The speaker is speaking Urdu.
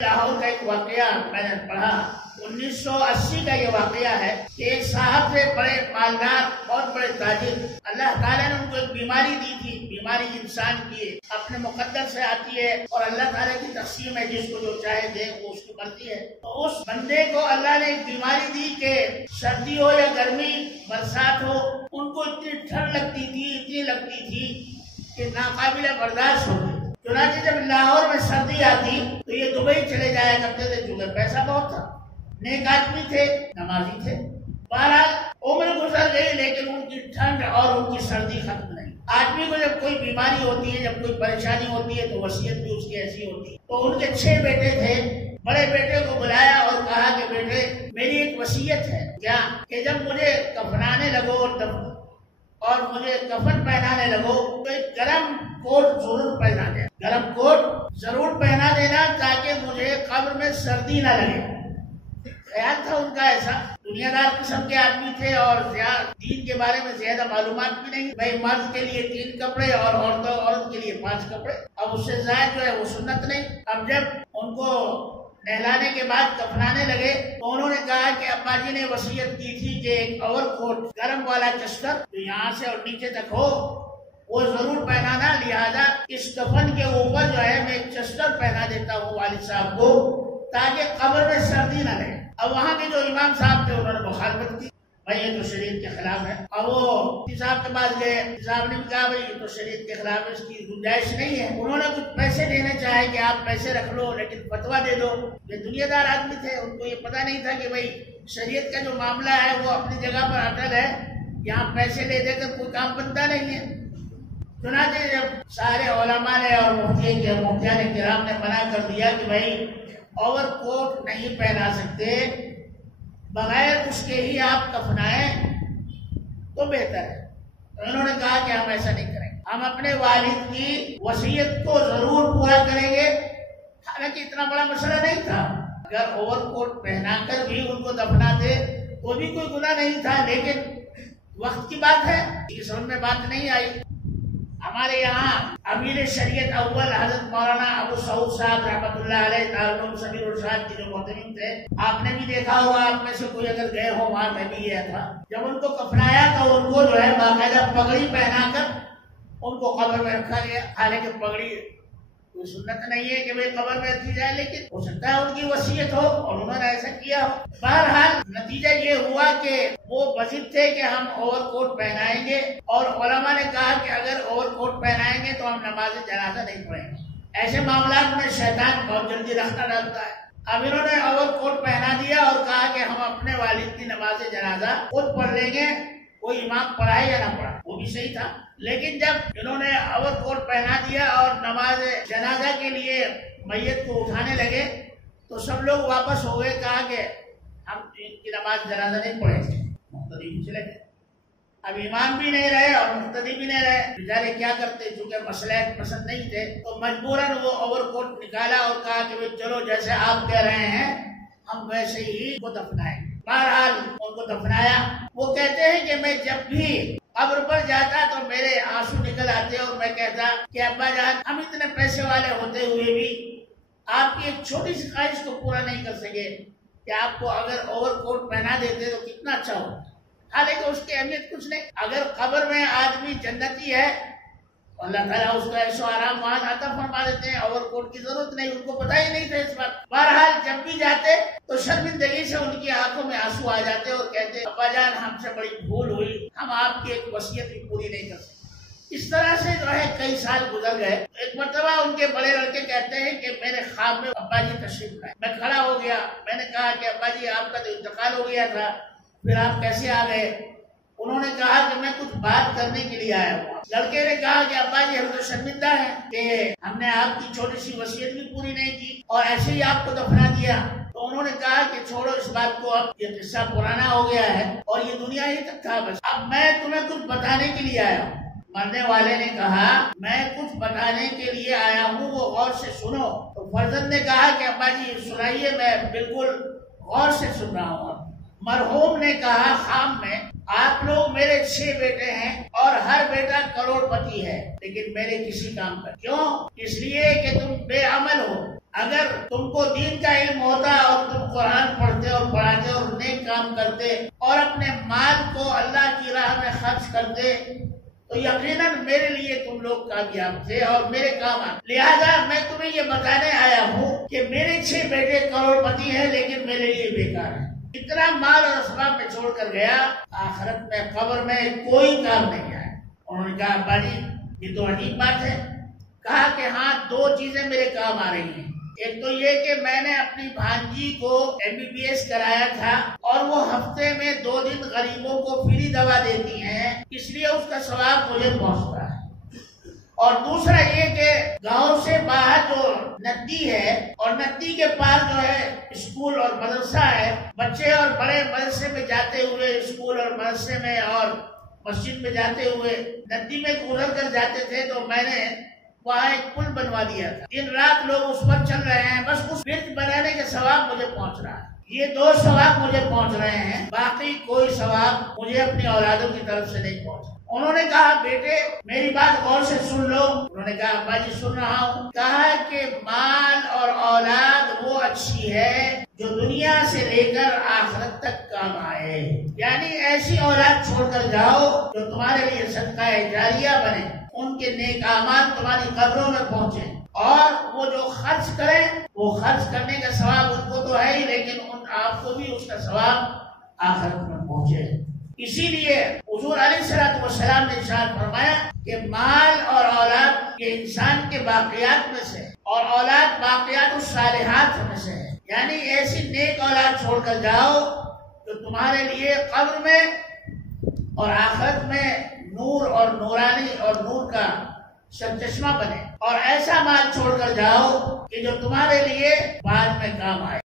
لاہور کا ایک واقعہ میں نے پڑھا 1980 کا یہ واقعہ ہے کہ ایک صاحب تھے بڑے مالدار بہت بڑے تاجر. اللہ تعالیٰ نے ان کو ایک بیماری دی تھی. بیماری انسان کی اپنے مقدر سے آتی ہے اور اللہ تعالیٰ کی تقسیم ہے، جس کو جو چاہے دے وہ اس کی مرضی ہے. تو اس بندے کو اللہ نے ایک بیماری دی کہ سردی ہو یا گرمی برسات ہو ان کو اتنی ٹھنڈ لگتی تھی کہ ناقابل برداشت ہو گئی. چنانچہ جب لاہور میں سردی آتی تو یہ دبئی چلے جایا کرتے تھے، چونکہ پیسہ بہت تھا، نیک آدمی تھے، نمازی تھے. بہرحال عمر گزر گئی لیکن ان کی ٹھنڈ اور ان کی سردی ختم نہیں. آدمی کو جب کوئی بیماری ہوتی ہے، جب کوئی پریشانی ہوتی ہے تو وصیت بھی اس کی ایسی ہوتی ہے. تو ان کے 6 بیٹے تھے. بڑے بیٹے کو بلایا اور کہا کہ بیٹے میری ایک وصیت ہے، کیا کہ جب مجھے کفنانے لگو اور مجھے کفن پہنانے لگو تو ایک گرم کوٹ ضرور پہنا دینا. گرم کوٹ ضرور پہنا دینا تاکہ مجھے قبر میں سردی نہ لگے. خیال تھا ان کا ایسا. دنیا دار قسم کے آدمی تھے اور دین کے بارے میں زیادہ معلومات بھی نہیں. بھائی مرد کے لیے 3 کپڑے اور عورت کے لیے 5 کپڑے. اب اس سے زائد جو ہے وہ سنت نہیں. اب جب ان کو نہلانے کے بعد کفنانے لگے تو انہوں نے کہا کہ ابا جی نے وصیت کی تھی کہ ایک اوور کوٹ گرم والا چشتر جو یہاں سے اور نیچے تک ہو وہ ضرور پہنانا. لہذا اس کفن کے اوپر جو ہے میں ایک چشتر پہنا دیتا ہوں والد صاحب کو تاکہ قبر میں سردی نہ لگے. اب وہاں کے جو امام صاحب تھے انہوں نے مخالفت کی، بھائی یہ تو شریعت کے خلاف ہے. اب وہ مفتی صاحب کے پاس گئے، مفتی صاحب نے بھی کہا بھائی یہ تو شریعت کے خلاف ہے، اس کی گنجائش نہیں ہے. انہوں نے کچھ پیسے دینے چاہے کہ آپ پیسے رکھ لو لیکن فتویٰ دے دو. یہ دنیا دار آدمی تھے، ان کو یہ پتہ نہیں تھا کہ بھائی شریعت کا جو معاملہ ہے وہ اپنی جگہ پر اٹل ہے، یہاں پیسے لے دے کر کوئی کام بنتا نہیں ہے. چنانچہ جب سارے علماء نے اور مفتیان کرام نے منع کر دیا کہ بھائی اوور کوٹ نہیں پہنا سکتے، بغیر اس کے ہی آپ کفنائیں تو بہتر ہے. تو انہوں نے کہا کہ ہم ایسا نہیں کریں گے، ہم اپنے والد کی وصیت کو ضرور پورا کریں گے. حالانکہ اتنا بڑا مسئلہ نہیں تھا، اگر اوور کوٹ پہنا کر بھی ان کو دفناتے تو بھی کوئی گناہ نہیں تھا. لیکن وقت کی بات ہے، اس سمجھ میں بات نہیں آئی. ہمارے یہاں امیر شریعت اول حضرت مولانا ابو سعود صاحب رحمۃ اللہ علیہ تعلق سبیل الرشاد کے جو محترم تھے، آپ نے بھی دیکھا ہوگا، آپ میں سے کوئی اگر گئے ہو وہاں، میں بھی گیا تھا. جب ان کو کفنایا تو ان کو جو ہے باقاعدہ پگڑی پہنا کر ان کو قبر میں رکھا گیا. حالانکہ پگڑی کوئی سنت نہیں ہے کہ بھائی قبر میں رکھی جائے، لیکن ہو سکتا ہے ان کی وصیت ہو اور انہوں نے ایسا کیا ہو. بہرحال نتیجہ یہ ہوا کہ وہ بضد تھے کہ ہم اوور کوٹ پہنائیں گے، اور علماء نے کہا کہ اگر اوور کوٹ پہنائیں گے تو ہم نماز جنازہ نہیں پڑھیں گے. ایسے معاملات میں شیطان بہت جلدی رختہ ڈالتا ہے. اب انہوں نے اوور کوٹ پہنا دیا اور کہا کہ ہم اپنے والد کی نماز جنازہ خود پڑھ لیں گے، کوئی امام پڑھائے یا نہ پڑھائے. وہ بھی صحیح تھا. لیکن جب انہوں نے اوور کوٹ پہنا دیا اور نماز جنازہ کے لیے میت کو اٹھانے لگے تو سب لوگ واپس ہو گئے. کہا کہ ہم ان کی نماز جنازہ نہیں پڑھیں گے. مقتدی بھی چلے گئے. اب امام بھی نہیں رہے اور مقتدی بھی نہیں رہے. بیچارے کیا کرتے، چونکہ مسئلہ پسند نہیں تھے تو مجبوراً وہ اوور کوٹ نکالا اور کہا کہ چلو جیسے آپ کہہ رہے ہیں ہم ویسے ہی کو دفنائیں. بہرحال ان کو دفنایا. وہ کہتے ہیں کہ میں جب بھی قبر پر جاتا تو میرے آنسو نکل آتے اور میں کہتا کہ ابا جان ہم اتنے پیسے والے ہوتے ہوئے بھی آپ کی ایک چھوٹی سی خواہش کو پورا نہیں کر سکے کہ آپ کو اگر اوور کوٹ پہنا دیتے تو کتنا اچھا ہوتا. حالانکہ اس کی اہمیت کچھ نہیں. اگر قبر میں آدمی جنتی ہے اللہ تعالیٰ اس کا عیش و آرام وہاں عطا فرما دیتے ہیں، اوور کوٹ کی ضرورت نہیں. ان کو پتہ ہی نہیں تھا اس بات. بہرحال جب بھی جاتے تو شرمندگی سے ان کی آنکھوں میں آنسو آ جاتے اور کہتے ابا جان ہم سے بڑی بھول ہوئی، ہم آپ کی ایک وصیت بھی پوری نہیں کر سکتے. اس طرح سے جو ہے کئی سال گزر گئے. ایک مرتبہ ان کے بڑے لڑکے کہتے ہیں کہ میرے خواب میں ابا جی تشریف لائے. میں کھڑا ہو گیا. میں نے کہا کہ ابا جی آپ کا تو انتقال ہو گیا تھا، پھر آپ کیسے آ گئے؟ انہوں نے کہا کہ میں کچھ بات کرنے کے لیے آیا ہوں. لڑکے نے کہا کہ ابا جی ہم تو شرمندہ ہیں کہ ہم نے آپ کی چھوٹی سی وصیت بھی پوری نہیں کی اور ایسے ہی آپ کو دفنا دیا. تو انہوں نے کہا کہ چھوڑو اس بات کو، اب یہ قصہ پرانا ہو گیا ہے اور یہ دنیا ہی تک تھا. بس اب میں تمہیں کچھ بتانے کے لیے آیا ہوں. مرنے والے نے کہا میں کچھ بتانے کے لیے آیا ہوں، وہ غور سے سنو. تو فرزند نے کہا کہ ابا جی سنائیے، میں بالکل غور سے سن رہا ہوں. مرحوم نے کہا خام میں آپ لوگ میرے 6 بیٹے ہیں اور ہر بیٹا کروڑ پتی ہے، لیکن میرے کسی کام کا. کیوں؟ اس لیے کہ تم بے عمل ہو. اگر تم کو دین کا علم ہوتا اور تم قرآن پڑھتے اور پڑھاتے اور نیک کام کرتے اور اپنے مال کو اللہ کی راہ میں خرچ کرتے تو یقیناً میرے لیے تم لوگ کامیاب تھے اور میرے کام آئے۔ لہذا میں تمہیں یہ بتانے آیا ہوں کہ میرے 6 بیٹے کروڑ پتی ہیں لیکن میرے لیے بیکار ہیں۔ اتنا مال اور اسباب میں چھوڑ کر گیا، آخرت میں قبر میں کوئی کام نہیں آیا۔ انہوں نے کہا ابا جی یہ تو عجیب بات ہے۔ کہا کہ ہاں 2 چیزیں میرے کام آ رہی ہیں۔ ایک تو یہ کہ میں نے اپنی بھانجی کو MBBS کرایا تھا اور وہ ہفتے میں 2 دن غریبوں کو فری دوا دیتی ہیں، اس لیے اس کا ثواب مجھے پہنچتا ہے۔ اور دوسرا یہ کہ گاؤں سے باہر جو ندی ہے اور ندی کے پار جو ہے اسکول اور مدرسہ ہے، بچے اور بڑے مدرسے میں جاتے ہوئے اسکول اور مدرسے میں اور مسجد میں جاتے ہوئے ندی میں گزر کر جاتے تھے، تو میں نے وہاں ایک پل بنوا دیا تھا۔ دن رات لوگ اس پر چل رہے ہیں، بس اس برج بنانے کے ثواب مجھے پہنچ رہا ہے۔ یہ 2 ثواب مجھے پہنچ رہے ہیں، باقی کوئی ثواب مجھے اپنی اولادوں کی طرف سے نہیں پہنچا۔ انہوں نے کہا بیٹے میری بات غور سے سن لو۔ انہوں نے کہا ابا جی سن رہا ہوں۔ کہا کہ مال اور اولاد وہ اچھی ہے جو دنیا سے لے کر آخرت تک کام آئے، یعنی ایسی اولاد چھوڑ کر جاؤ جو تمہارے لیے صدقہ جاریہ بنے، ان کے نیک اعمال تمہاری قبروں میں پہنچے، اور وہ جو خرچ کریں وہ خرچ کرنے کا ثواب ان کو تو ہے ہی، لیکن ان آپ کو بھی اس کا ثواب آخرت میں پہنچے۔ اسی لیے حضور علیہ السلام نے ارشاد فرمایا کہ مال اور اولاد یہ انسان کے باقیات میں سے، اور اولاد باقیات الصالحات میں سے ہے، یعنی ایسی نیک اولاد چھوڑ کر جاؤ جو تمہارے لیے قبر میں اور آخرت میں نور اور نورانی اور نور کا سرچشمہ بنے، اور ایسا مال چھوڑ کر جاؤ کہ جو تمہارے لیے بعد میں کام آئے۔